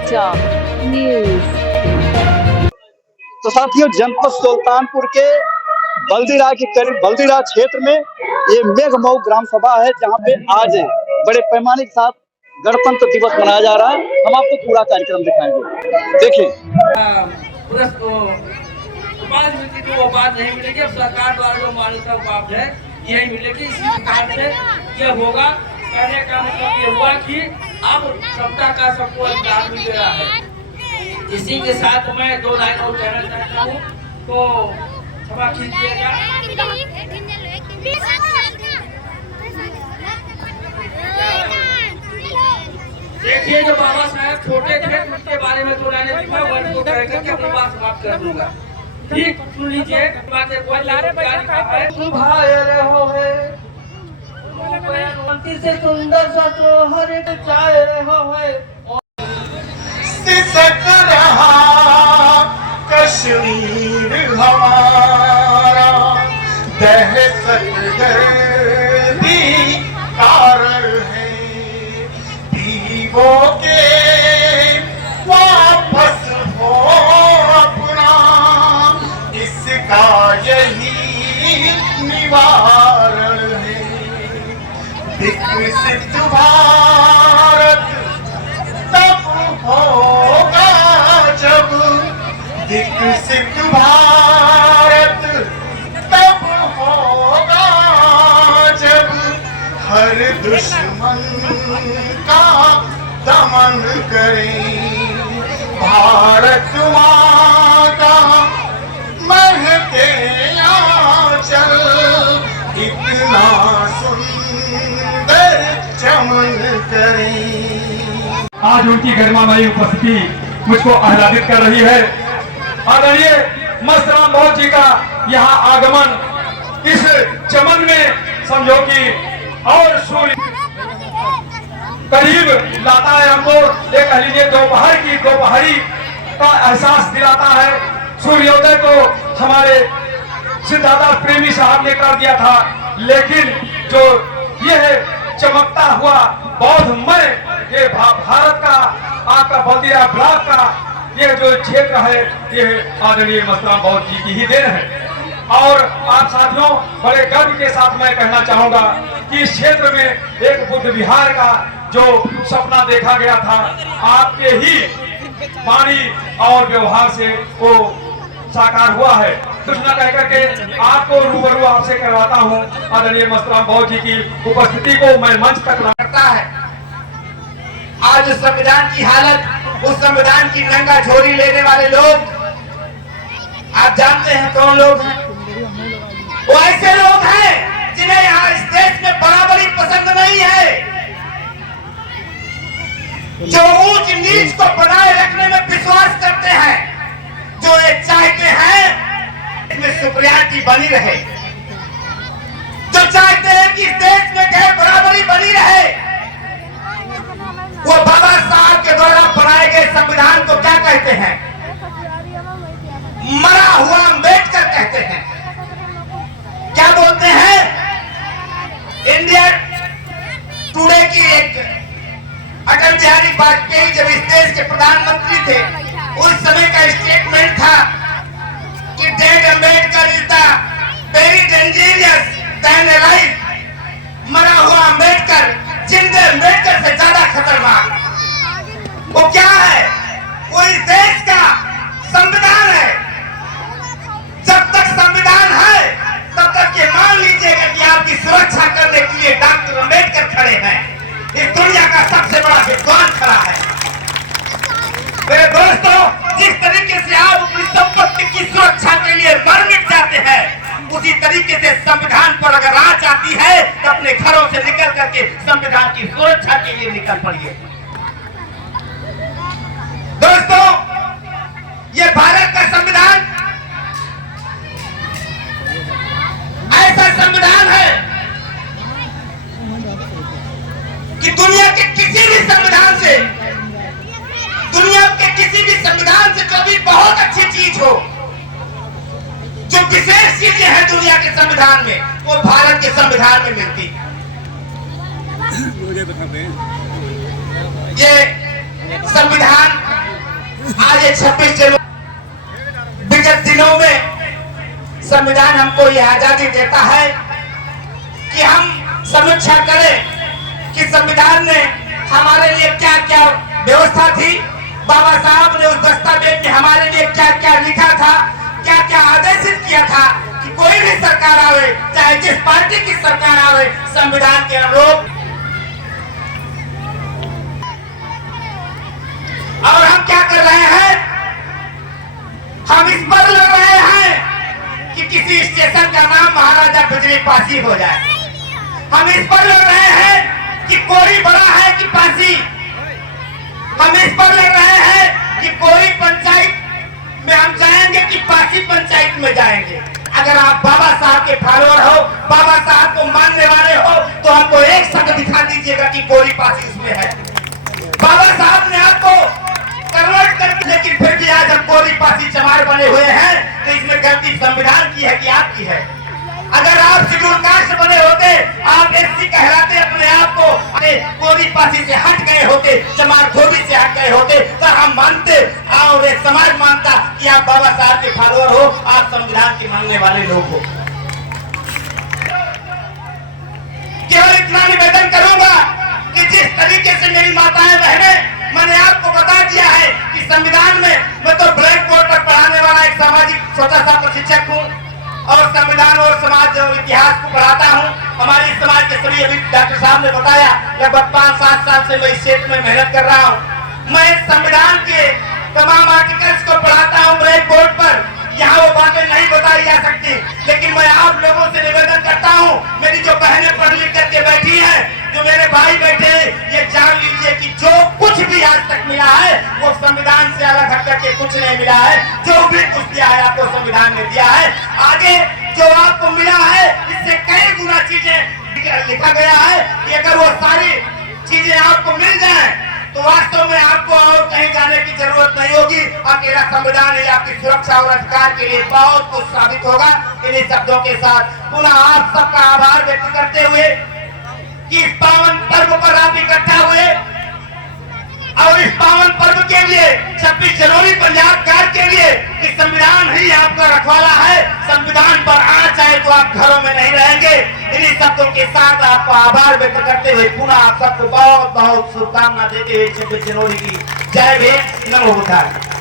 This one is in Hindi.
समाचार न्यूज। तो साथियों, जनपद सुल्तानपुर के बल्दीराय के करीब बल्दीराय क्षेत्र में ये मेघमऊ ग्राम सभा है, जहां पे आज बड़े पैमाने के साथ गणतंत्र दिवस मनाया जा रहा है। हम आपको पूरा कार्यक्रम दिखाएंगे, देखिए। वो बात नहीं मिलेगी, अब सरकार द्वारा जो मान्यता प्राप्त है यही मिलेगी। इसी प्रकार से ये होगा। कहने का मतलब ये हुआ कि अब क्षमता का सबको अधिकार मिल गया है। इसी के साथ मैं दो लाइन और कहना चाहता हूँ, तो क्षमा कीजिएगा। देखिए, जो बाबा साहब छोटे थे उनके बारे में दो लाइनें लिखा हुआ, इनको कह करके अपनी बात समाप्त कर दूंगा। ठीक, सुन लीजिए। बातें कोई लारे भाई रहो है से सुंदर सा तो हर एक चाय रहो है। सिसक रहा कश्मीर हमारा, दहशत गर्दी कारण है। दीवों के वापस हो अपना, इसका यही निवारण है। विकसित भारत तब होगा जब, विकसित भारत तब होगा जब हर दुश्मन का दमन करें। भारत माँ का महके आंचल, इतना सुंदर चमन करें। आज उनकी गरिमामयी उपस्थिति मुझको आह्लादित कर रही है। आदरणीय मस्तराम बहुत जी का यहाँ आगमन इस चमन में समझो कि और सूर्य करीब लाता है हमको। एक लीजिए दोपहरी का एहसास दिलाता है। सूर्योदय को हमारे सिद्धार्थ प्रेमी साहब ने कर दिया था, लेकिन जो यह चमकता हुआ बौद्धमय ये भारत का आपका बल्दीराय ब्लॉक का ये जो क्षेत्र है, ये आदरणीय मस्तराम बहुत जी की ही देन है। और आप साथियों, बड़े गर्व के साथ मैं कहना चाहूंगा कि इस क्षेत्र में एक बुद्ध विहार का जो सपना देखा गया था, आपके ही वाणी और व्यवहार से वो साकार हुआ है। कुछ न कह करके आपको रूबरू आपसे करवाता हूँ। आदरणीय मस्तराम बहुत जी की उपस्थिति को मैं मंच तक करता है। आज संविधान की हालत, उस संविधान की नंगा झोरी लेने वाले लोग, आप जानते हैं कौन लोग हैं? वो ऐसे लोग हैं जिन्हें यहाँ इस देश में बराबरी पसंद नहीं है, जो ऊंच नीच को बनाए रखने में विश्वास करते हैं, जो ये चाहते हैं इसमें सुप्रियाटी बनी रहे, जो चाहते हैं कि इस देश में गैर बराबरी बनी रहे। वो बाबा साहब के द्वारा बनाए गए संविधान को क्या कहते हैं? मरा हुआ अम्बेडकर कहते हैं। क्या बोलते हैं? इंडिया टुडे की एक अटल बिहारी वाजपेयी जब इस देश के प्रधानमंत्री थे, उस समय का स्टेटमेंट था कि dead Ambedkar is the very dangerous than alive. मरा हुआ अम्बेडकर जिंदे अम्बेडकर से ज्यादा खतरनाक। वो क्या है? वो इस देश का संविधान है। जब तक संविधान है तब तक ये मान लीजिएगा कि आपकी सुरक्षा करने के लिए डॉक्टर अम्बेडकर खड़े हैं। इस दुनिया का सबसे बड़ा विद्वान खड़ा है। मेरे दोस्तों, जिस तरीके से आप अपनी संपत्ति की सुरक्षा के लिए मर मिट जाते हैं, उसी तरीके से संविधान पर अगर राज आती है तो अपने घरों से निकल करके संविधान की सुरक्षा के लिए निकल पड़िए। दोस्तों, ये भारत का संविधान ऐसा संविधान है कि दुनिया के किसी भी संविधान से, दुनिया के किसी भी संविधान से जो भी बहुत अच्छी चीज हो, जो विशेष चीजें हैं दुनिया के संविधान में, वो भारत के संविधान में मिलती है। ये संविधान आज ये 26 जनवरी विगत दिनों में संविधान हमको यह आजादी देता है कि हम समीक्षा करें कि संविधान ने हमारे लिए क्या क्या व्यवस्था थी, बाबा साहब ने उस दस्तावेज में हमारे लिए क्या क्या लिखा था, क्या क्या आदेशित किया था कि कोई भी सरकार आवे, चाहे जिस पार्टी की सरकार आवे, संविधान के अनुरूप। और हम क्या कर रहे हैं, हम इस पर लड़ रहे हैं कि किसी स्टेशन का नाम महाराजा बिजली पासी हो जाए। हम इस पर लड़ रहे हैं कि कोई बड़ा है कि पासी। हम इस पर लड़ रहे हैं कि कोई पंचायत में हम जाएंगे कि पासी पंचायत में जाएंगे। अगर आप बाबा साहब के फॉलोअर हो, बाबा साहब को मानने वाले हो, तो हमको एक शब्द दिखा दीजिएगा कि कोई पासी इसमें है। बाबा साहब ने आपको कन्वर्ट कर, लेकिन फिर भी आज हम कोरी पासी चमार बने हुए हैं, तो इसमें गलती संविधान की है कि आपकी है? अगर आप शेड्यूल कास्ट बने होते, आप एससी कहलाते अपने आप को, कोरी पासी से हट गए होते, चमार धोबी से हट गए होते, तो हम मानते और एक समाज मानता कि आप बाबा साहब के फॉलोअर हो, आप संविधान के मानने वाले लोग हो। केवल इतना निवेदन करूंगा कि जिस तरीके से मेरी माताएं बहनें, मैंने आपको बता दिया है कि संविधान में मैं तो ब्लैक बोर्ड पर पढ़ाने वाला एक सामाजिक छोटा सा प्रशिक्षक हूँ और संविधान और समाज और इतिहास को पढ़ाता हूँ। हमारे समाज के सभी, अभी डॉक्टर साहब ने बताया, लगभग 5-7 साल से मैं इस क्षेत्र में मेहनत कर रहा हूँ। मैं संविधान के तमाम आर्टिकल्स को पढ़ाता हूँ ब्लैक बोर्ड पर। यहाँ वो बातें नहीं बताई जा सकती, लेकिन मैं आप लोगों से निवेदन करता हूँ, मेरी जो बहनें पढ़ लिख करके बैठी हैं, जो मेरे भाई बैठे, ये जान लीजिए कि जो कुछ भी आज तक मिला है वो संविधान से अलग हट करके कुछ नहीं मिला है। जो भी कुछ दिया है आपको संविधान ने दिया है। आगे जो आपको मिला है इससे कई गुना चीजें लिखा गया है कि अगर वो सारी चीजें आपको मिल जाए तो वास्तव में आपको और कहीं जाने की जरूरत नहीं होगी। अकेला संविधान ही आपकी सुरक्षा और अधिकार के लिए बहुत कुछ साबित होगा। इन्हीं शब्दों के साथ पुनः आप सबका आभार व्यक्त करते हुए कि इस पावन पर्व पर आप इकट्ठा हुए और इस पावन पर्व के लिए 26 जनवरी पंजाब गार्ड के लिए इस संविधान ही आपका रखवाला है। संविधान पर आना चाहे तो आप घरों में नहीं रहेंगे। इन्हीं शब्दों के साथ आपको आभार व्यक्त करते हुए पुनः आप सबको बहुत बहुत शुभकामना देते हुए 26 जनवरी की जय भीम, नमो बुद्धाय।